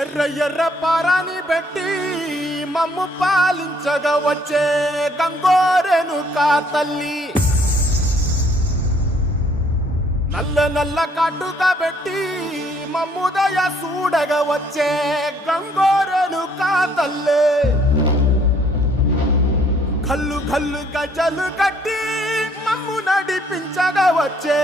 ఎర్ర ఎర్ర పారాని పెట్టి మమ్ము పాలించగా వచ్చే గంగోరెను కా తల్లి, నల్ల నల్ల కాటుగా పెట్టి మమ్ముదయ చూడగా వచ్చే గంగోరెను కా తల్లి, కల్లు కల్లు గజలు కట్టి మమ్ము నడిపించగా వచ్చే